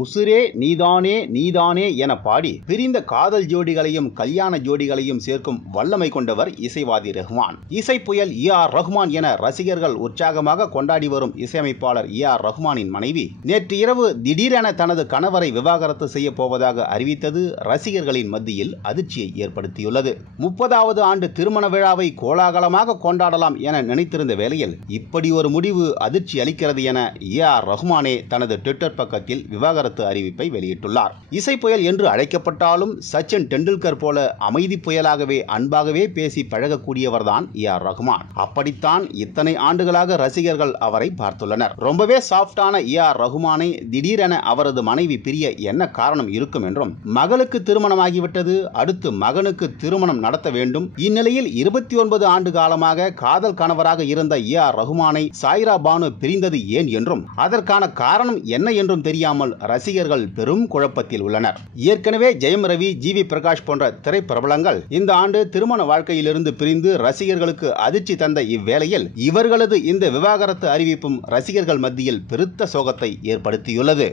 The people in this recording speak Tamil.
உசுரே நீதானே நீதானே என பாடி பிரிந்த காதல் ஜோடிகளையும் கல்யாண ஜோடிகளையும் சேர்க்கும் வல்லமை கொண்டவர் இசைவாதி ரஹ்மான். இசை புயல் ஏ.ஆர். ரஹ்மான் என ரசிகர்கள் உற்சாகமாக கொண்டாடி வரும் இசையமைப்பாளர் ஏ.ஆர். ரஹ்மானின் மனைவி நேற்று இரவு திடீரென தனது கணவரை விவாகரத்து செய்ய போவதாக அறிவித்தது ரசிகர்களின் மத்தியில் அதிர்ச்சியை ஏற்படுத்தியுள்ளது. 30வது ஆண்டு திருமண விழாவை கோலாகலமாக கொண்டாடலாம் என நினைத்திருந்த வேளையில் இப்படி ஒரு முடிவு அதிர்ச்சி அளிக்கிறது என ஏ.ஆர். ரஹ்மானே தனது ட்விட்டர் பக்கத்தில் விவாகரத்து அறிவிப்பை வெளியிட்டுள்ளார். இசை புயல் என்று அழைக்கப்பட்டாலும் சச்சின் டெண்டுல்கர் போல அமைதி புயலாகவே அன்பாகவே பேசி பழகக்கூடியவர்தான் ஏ.ஆர். ரஹ்மான். அப்படித்தான் இத்தனை ஆண்டுகளாக ரசிகர்கள் அவரை பார்த்துள்ளனர். ரொம்பவே சாஃப்டான ஏ.ஆர். ரஹ்மானை திடீரென அவரது மனைவி பிரிய என்ன காரணம் இருக்கும் என்றும், மகளுக்கு திருமணமாகிவிட்டது, அடுத்து மகனுக்கு திருமணம் நடத்த வேண்டும். இந்நிலையில் 29 ஆண்டு காலமாக காதல் கணவராக இருந்த ஏ.ஆர். ரஹ்மானை சாய்ரா பானு பிரிந்தது ஏன் என்றும், அதற்கான காரணம் என்ன என்றும் தெரியாமல் ரசிகர்கள் பெரும் குழப்பத்தில் உள்ளனர். ஏற்கனவே ஜெயம் ரவி, ஜி.வி. பிரகாஷ் போன்ற திரைப்பிரபலங்கள் இந்த ஆண்டு திருமண வாழ்க்கையிலிருந்து பிரிந்து ரசிகர்களுக்கு அதிர்ச்சி தந்த இவ்வேளையில் இவர்களது இந்த விவாகரத்து அறிவிப்பும் ரசிகர்கள் மத்தியில் பெருத்த சோகத்தை ஏற்படுத்தியுள்ளது.